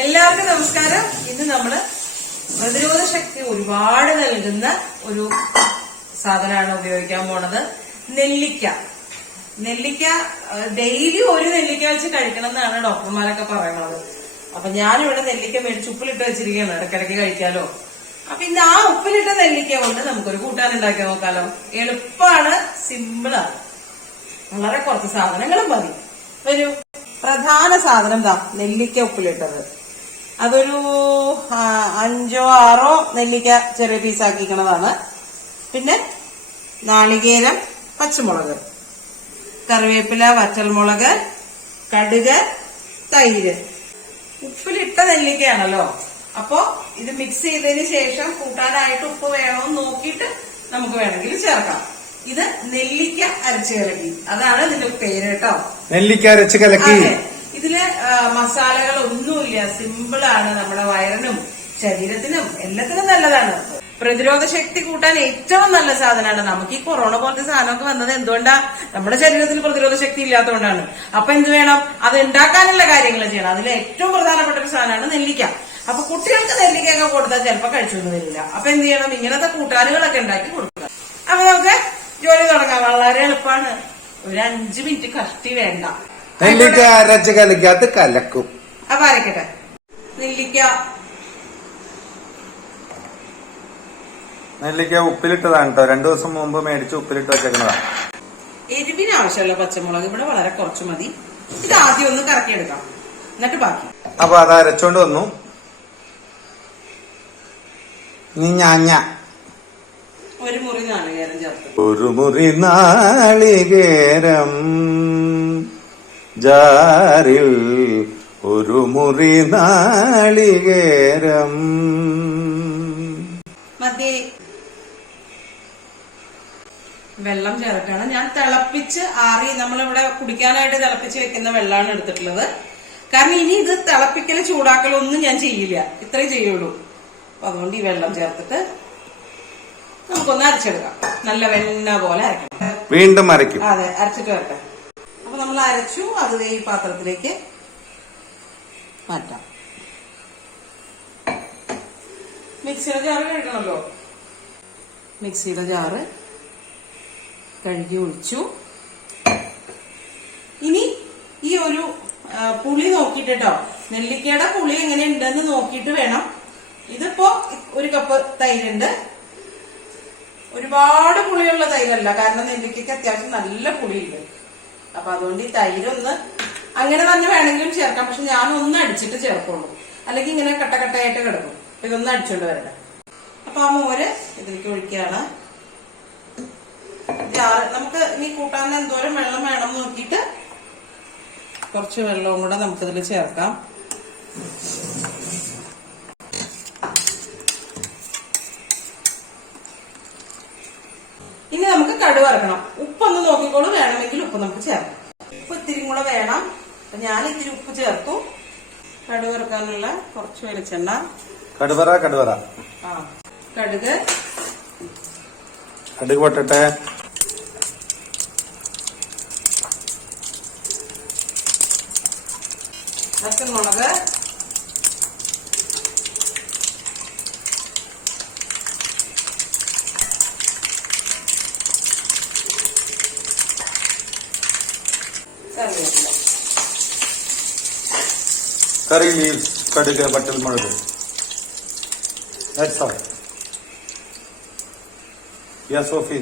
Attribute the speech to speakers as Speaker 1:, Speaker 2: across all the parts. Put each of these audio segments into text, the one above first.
Speaker 1: എല്ലാവർക്കും നമസ്കാരം. ഇന്ന് നമ്മൾ പ്രതിരോധ ശക്തി ഒരുപാട് നൽകുന്ന ഒരു സാധനമാണ് ഉപയോഗിക്കാൻ പോണത്. നെല്ലിക്ക. നെല്ലിക്ക ഡെയിലി ഒരു നെല്ലിക്ക വെച്ച് കഴിക്കണം എന്നാണ് ഡോക്ടർമാരൊക്കെ പറയുന്നത്. അപ്പൊ ഞാനിവിടെ നെല്ലിക്ക മേടിച്ച് ഉപ്പിലിട്ട് വെച്ചിരിക്കുകയാണ്. ഇടക്കിടയ്ക്ക് കഴിക്കാലോ. അപ്പൊ ഇന്ന് ആ ഉപ്പിലിട്ട നെല്ലിക്ക കൊണ്ട് നമുക്കൊരു കൂട്ടാൻ ഉണ്ടാക്കി നോക്കാലോ. എളുപ്പമാണ് സിമ്പിളാണ്. വളരെ കുറച്ച് സാധനങ്ങളും മതി. ഒരു പ്രധാന സാധനം എന്താ നെല്ലിക്ക ഉപ്പിലിട്ടത്. അതൊരു അഞ്ചോ ആറോ നെല്ലിക്ക ചെറിയ പീസാക്കിക്കണതാണ് പിന്നെ നാളികേരം പച്ചമുളക്. കറിവേപ്പില വറ്റൽമുളക് കടുക് തൈര്. ഉപ്പിലിട്ട നെല്ലിക്കയാണല്ലോ. അപ്പോ ഇത് മിക്സ് ചെയ്തതിന് ശേഷം കൂട്ടാനായിട്ട് ഉപ്പ് വേണമെന്ന് നോക്കിയിട്ട് നമുക്ക് വേണമെങ്കിൽ ചേർക്കാം. ഇത് നെല്ലിക്ക അരച്ച് കലക്കി. അതാണ് ഇതിന്റെ പേര് കേട്ടോ.
Speaker 2: നെല്ലിക്ക അരച്ച് കലക്കി.
Speaker 1: ഇതിൽ മസാലകൾ ഒന്നുമില്ല സിമ്പിൾ ആണ് നമ്മുടെ വയറിനും ശരീരത്തിനും എല്ലാത്തിനും നല്ലതാണ്. പ്രതിരോധ ശക്തി കൂട്ടാൻ ഏറ്റവും നല്ല സാധനമാണ്. നമുക്ക് ഈ കൊറോണ പോലത്തെ സാധനമൊക്കെ വന്നത് എന്തുകൊണ്ടാ? നമ്മുടെ ശരീരത്തിന് പ്രതിരോധ ശക്തി ഇല്ലാത്തതുകൊണ്ടാണ്. അപ്പൊ എന്ത് വേണം? അത് ഉണ്ടാക്കാനുള്ള കാര്യങ്ങൾ ചെയ്യണം. അതിൽ ഏറ്റവും പ്രധാനപ്പെട്ട ഒരു സാധനമാണ് നെല്ലിക്ക. അപ്പൊ കുട്ടികൾക്ക് നെല്ലിക്കയൊക്കെ കൊടുത്താൽ ചിലപ്പോൾ കഴിച്ചൊന്നും വരില്ല. അപ്പൊ എന്ത് ചെയ്യണം? ഇങ്ങനത്തെ കൂട്ടാനുകളൊക്കെ ഉണ്ടാക്കി കൊടുക്കുക അപ്പൊ നമുക്ക് ജോലി തുടങ്ങാം. വളരെ എളുപ്പമാണ്. ഒരു അഞ്ചു മിനിറ്റ് കഷ്ടി വേണ്ട.
Speaker 2: നെല്ലിക്ക അരച്ച് കലക്കി അത് കലക്കും.
Speaker 1: അപ്പൊ അരക്കട്ടെ. നെല്ലിക്ക.
Speaker 2: നെല്ലിക്ക ഉപ്പിലിട്ടതാണ് കേട്ടോ രണ്ടു ദിവസം മുമ്പ് മേടിച്ച് ഉപ്പിലിട്ട് വെച്ചേക്കുന്നതാണ്
Speaker 1: എരിവിന് ആവശ്യമുള്ള പച്ചമുളക് ഇവിടെ വളരെ കുറച്ച് മതി. ഇത് ആദ്യം ഒന്ന് കറക്കിയെടുക്കാം. എന്നിട്ട് ബാക്കി.
Speaker 2: അപ്പൊ അത് അരച്ചോണ്ട് വന്നു. ഇനി ഞാഞ്ഞ
Speaker 1: ഒരു മുറി നാളികേരം ചേർത്ത്.
Speaker 2: ഒരു മുറി നാളികേരം. ജാറിൽ ഒരു മുറി നാളികേരം.
Speaker 1: മതി. വെള്ളം ചേർക്കാണ്. ഞാൻ തിളപ്പിച്ച് ആറി നമ്മളിവിടെ കുടിക്കാനായിട്ട് തിളപ്പിച്ച് വെക്കുന്ന വെള്ളമാണ് എടുത്തിട്ടുള്ളത്. കാരണം ഇനി ഇത് തിളപ്പിക്കൽ ചൂടാക്കലൊന്നും ഞാൻ ചെയ്യില്ല. ഇത്രയും ചെയ്യുള്ളൂ. അപ്പൊ അതുകൊണ്ട് ഈ വെള്ളം ചേർത്തിട്ട് നമുക്കൊന്ന് അരച്ചെടുക്കാം. നല്ല വെണ്ണ പോലെ അരക്കണം.
Speaker 2: വീണ്ടും അരക്കും
Speaker 1: അതെ അരച്ചിട്ട് വരട്ടെ. അപ്പൊ നമ്മൾ അരച്ചു അത് ഈ പാത്രത്തിലേക്ക് മാറ്റാം. മിക്സിയുടെ ജാറ് കഴുകണമല്ലോ? മിക്സിയുടെ ജാറ് കഴുകി ഒഴിച്ചു. ഇനി ഈ ഒരു പുളി നോക്കിയിട്ട് കേട്ടോ നെല്ലിക്കയുടെ പുളി എങ്ങനെ ഉണ്ടെന്ന് നോക്കിയിട്ട് വേണം. ഇതിപ്പോ ഒരു കപ്പ് തൈരുണ്ട്. ഒരുപാട് പുളിയുള്ള തൈരല്ല കാരണം നെല്ലിക്കയ്ക്ക് അത്യാവശ്യം നല്ല പുളിയുണ്ട്. അപ്പൊ അതുകൊണ്ട് ഈ തൈരൊന്ന് അങ്ങനെ തന്നെ വേണമെങ്കിലും ചേർക്കാം. പക്ഷെ ഞാൻ ഒന്ന് അടിച്ചിട്ട് ചേർക്കുള്ളൂ. അല്ലെങ്കിൽ ഇങ്ങനെ കട്ടക്കട്ടയായിട്ട് കിടക്കും. ഇതൊന്ന് അടിച്ചോണ്ട് വരട്ടെ അപ്പൊ ആ മോര് ഇതിലേക്ക് ഒഴിക്കുകയാണ്. നമുക്ക് ഇനി കൂട്ടാൻ എന്തോരം വെള്ളം വേണം നോക്കിയിട്ട് കുറച്ച് വെള്ളവും കൂടെ നമുക്കിതിൽ ചേർക്കാം. ഇനി നമുക്ക് കടുവറക്കണം ഉപ്പൊന്ന് നോക്കിക്കോളൂ. വേണമെങ്കിൽ ഉപ്പ് നമുക്ക് ചേർക്കാം. ഉപ്പ് ഇത്തിരി കൂടെ വേണം. അപ്പൊ ഞാൻ ഇത്തിരി ഉപ്പ് ചേർത്തു കടുക് ഇറക്കാനുള്ള കുറച്ച് വെളിച്ചെണ്ണ.
Speaker 2: കടുവറ കടുവറ.
Speaker 1: ആ കടുക്.
Speaker 2: കടുക് പൊട്ടട്ടെ.
Speaker 1: പച്ചമുളക് കറിവേപ്പില
Speaker 2: കറി ലീവ്സ് കടുക് പട്ടൽ മുളക്. That's all. Yes, Sophie.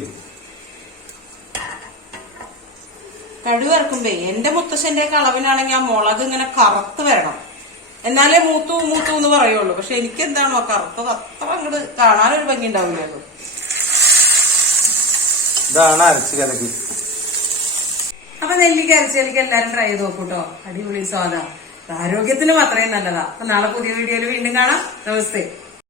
Speaker 1: കടുവ ഇറക്കുമ്പേ എന്റെ മുത്തശ്ശന്റെ അളവിലാണെങ്കിൽ ആ മുളക് ഇങ്ങനെ കറുത്ത് വരണം. എന്നാലേ മൂത്തു മൂത്തു എന്ന് പറയുള്ളൂ. പക്ഷെ എനിക്ക് എന്താണോ ആ കറുത്തത് അത്ര അങ്ങോട്ട് കാണാനൊരു ഭംഗി ഉണ്ടാവില്ലല്ലോ.
Speaker 2: ഇതാണ് അരച്ച് കലക്കി.
Speaker 1: അപ്പൊ നെല്ലിക്ക അരച്ചേലിക്ക് എല്ലാരും ട്രൈ ചെയ്ത് നോക്കൂട്ടോ അടിപൊളി സ്വാദ ആരോഗ്യത്തിനും മാത്രമേ നല്ലതാ. നാളെ പുതിയ വീഡിയോയിൽ വീണ്ടും കാണാം. നമസ്തേ.